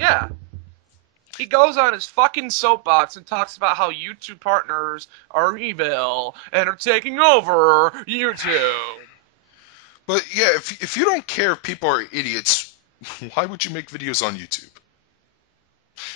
Yeah. He goes on his fucking soapbox and talks about how YouTube partners are evil and are taking over YouTube. But yeah, if you don't care if people are idiots, why would you make videos on YouTube?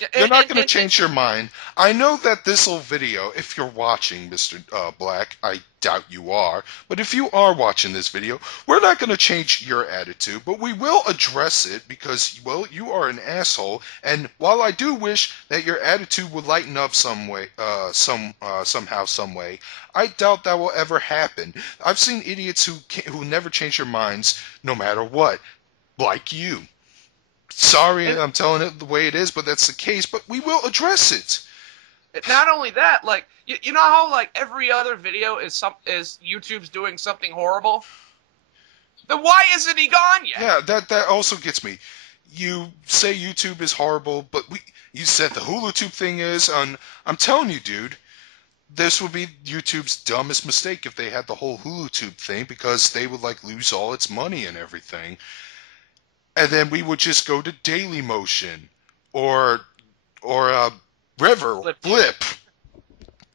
Yeah, You're not going to change your mind. I know that this whole video, if you're watching, Mr. Black, I doubt you are, but if you are watching this video, we're not going to change your attitude, but we will address it because, well, you are an asshole, and while I do wish that your attitude would lighten up some way, somehow, some way, I doubt that will ever happen. I've seen idiots who never change their minds no matter what, like you. Sorry, and I'm telling it the way it is, but that's the case. But we will address it. not only that, like you know how like every other video is YouTube's doing something horrible. Then why isn't he gone yet? Yeah, that also gets me. You say YouTube is horrible, but you said the Hulu Tube thing is, and I'm telling you, dude, this would be YouTube's dumbest mistake if they had the whole Hulu Tube thing because they would like lose all its money and everything, and then we would just go to Daily Motion or River Flip. Blip.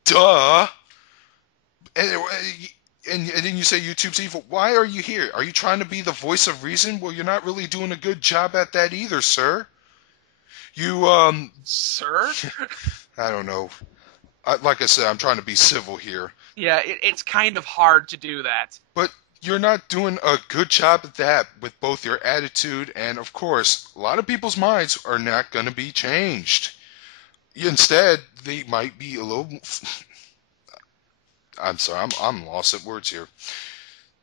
Duh. And, and then you say YouTube's evil. Why are you here? Are you trying to be the voice of reason? Well, you're not really doing a good job at that either, sir. You, Sir? I don't know. Like I said, I'm trying to be civil here. Yeah, it's kind of hard to do that. But you're not doing a good job at that with both your attitude and, of course, a lot of people's minds are not going to be changed. Instead, they might be a little... I'm sorry, I'm lost at words here.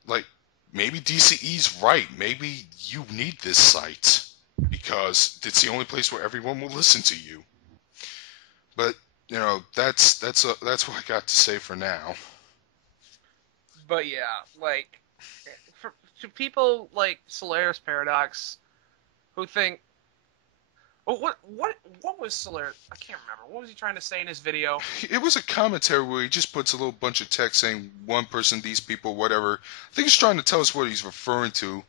Like, maybe DCE's right. Maybe you need this site because it's the only place where everyone will listen to you. But you know, that's what I got to say for now. But yeah, like to people like Solaris Paradox who think, oh, what was Solaris? I can't remember. What was he trying to say in his video? It was a commentary where he just puts a little bunch of text saying one person, these people, whatever. I think he's trying to tell us what he's referring to.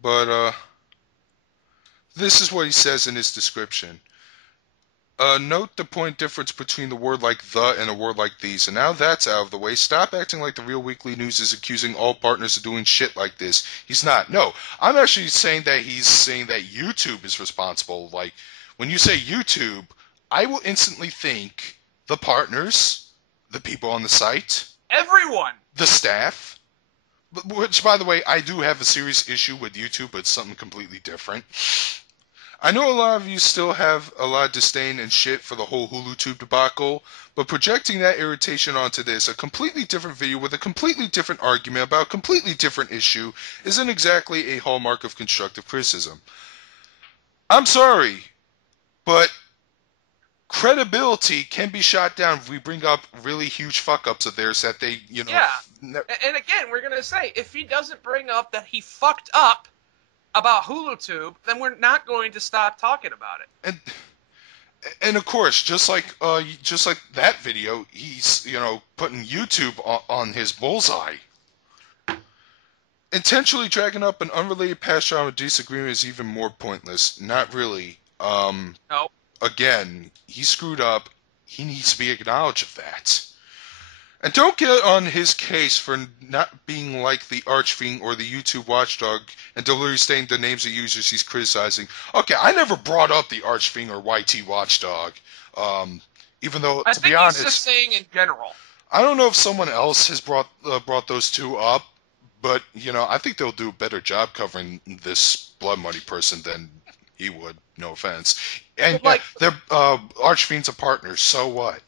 But this is what he says in his description. Note the point difference between the word like the and a word like these. And now that's out of the way, stop acting like the Real Weekly News is accusing all partners of doing shit like this. He's not. No, I'm actually saying that he's saying that YouTube is responsible. Like, when you say YouTube, I will instantly think the partners, the people on the site, Everyone. the staff, which, by the way, I do have a serious issue with YouTube, but it's something completely different. I know a lot of you still have a lot of disdain and shit for the whole Hulu Tube debacle, but projecting that irritation onto this, a completely different video with a completely different argument about a completely different issue, isn't exactly a hallmark of constructive criticism. I'm sorry, but credibility can be shot down if we bring up really huge fuck-ups of theirs that they, you know... Yeah. And again, we're going to say, if he doesn't bring up that he fucked up about HuluTube, then we're not going to stop talking about it. And of course, just like that video, he's, you know, putting YouTube on his bullseye. Intentionally dragging up an unrelated past genre disagreement is even more pointless. Not really. No. Again, he screwed up. He needs to be acknowledged of that. And don't get on his case for not being like the Archfiend or the YouTube watchdog and deliberately stating the names of users he's criticizing. Okay, I never brought up the Archfiend or YT watchdog. Even though, I to be think honest, he's just saying in general. I don't know if someone else has brought those two up, but you know, I think they'll do a better job covering this Blood Money person than he would. No offense. And But like, they're Archfiend's a partner, so what?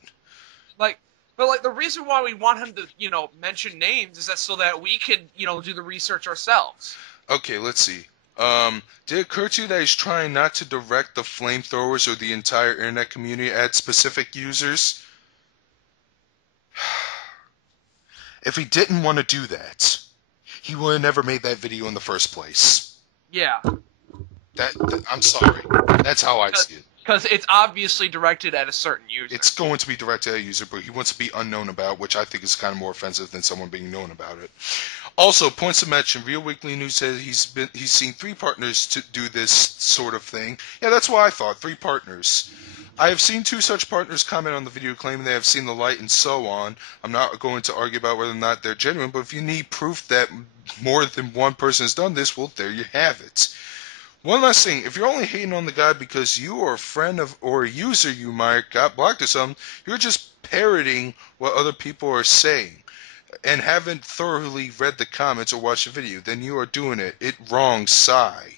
But the reason why we want him to, mention names is that so that we can, do the research ourselves. Okay, let's see. Did it occur to you that he's trying not to direct the flamethrowers or the entire internet community at specific users? If he didn't want to do that, he would have never made that video in the first place. Yeah. I'm sorry. That's how I see it. Because it's obviously directed at a certain user. It's going to be directed at a user, but he wants to be unknown about, which I think is kind of more offensive than someone being known about it. Also, points to mention. Real Weekly News says he's seen 3 partners to do this sort of thing. Yeah, that's what I thought. 3 partners. I have seen 2 such partners comment on the video claiming they have seen the light and so on. I'm not going to argue about whether or not they're genuine, but if you need proof that more than one person has done this, well, there you have it. One last thing, if you're only hating on the guy because you or a friend of or a user you might got blocked or something, you're just parroting what other people are saying and haven't thoroughly read the comments or watched the video, then you are doing it wrong side.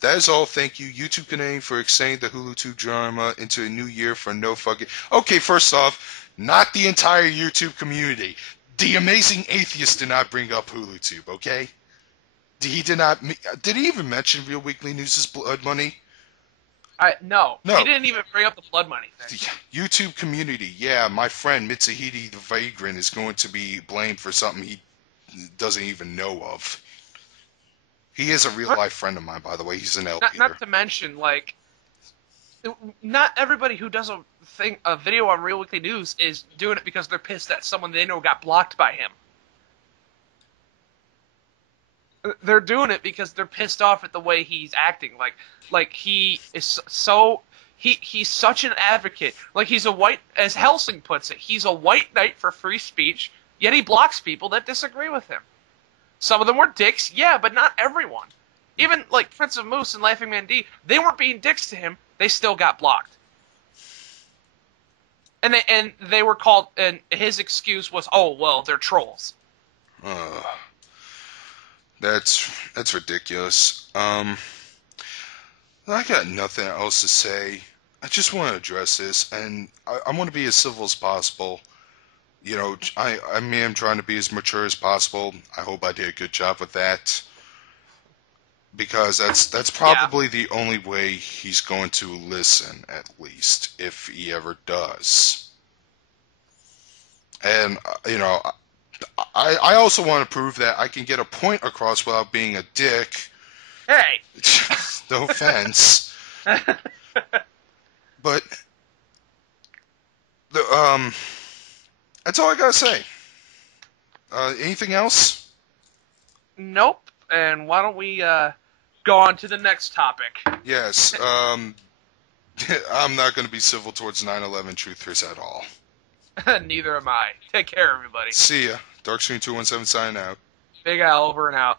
That is all. Thank you, YouTube Canadian, for extending the Hulu 2 drama into a new year for no fucking. Okay, first off, not the entire YouTube community. The Amazing Atheist did not bring up Hulu Tube, okay? He did not. Did he even mention Real Weekly News' Blood Money? No, No. he didn't even bring up the blood money thing. The YouTube community, yeah, my friend Mitsuhide the Vagrant is going to be blamed for something he doesn't even know of. He is a real life friend of mine, by the way. He's an Not, LPer. not to mention, like, not everybody who does a video on Real Weekly News is doing it because they're pissed that someone they know got blocked by him. They're doing it because they're pissed off at the way he's acting. Like he is so he's such an advocate. Like he's a white, as Helsing puts it, he's a white knight for free speech. Yet he blocks people that disagree with him. Some of them were dicks, yeah, but not everyone. Even like Prince of Moose and Laughing Man D, they weren't being dicks to him. They still got blocked. And they were called. And his excuse was, "Oh well, they're trolls." Uh, that's ridiculous. I got nothing else to say. I just want to address this, and I want to be as civil as possible. You know, I mean, I'm trying to be as mature as possible. I hope I did a good job with that, because that's Yeah. probably the only way he's going to listen, at least, if he ever does. And you know, I also want to prove that I can get a point across without being a dick. Hey. No offense, but the that's all I gotta say. Anything else? Nope. And why don't we go on to the next topic? Yes. I'm not going to be civil towards 9/11 truthers at all. Neither am I. Take care, everybody. See ya. Darkscreen217 signing out. Big Al over and out.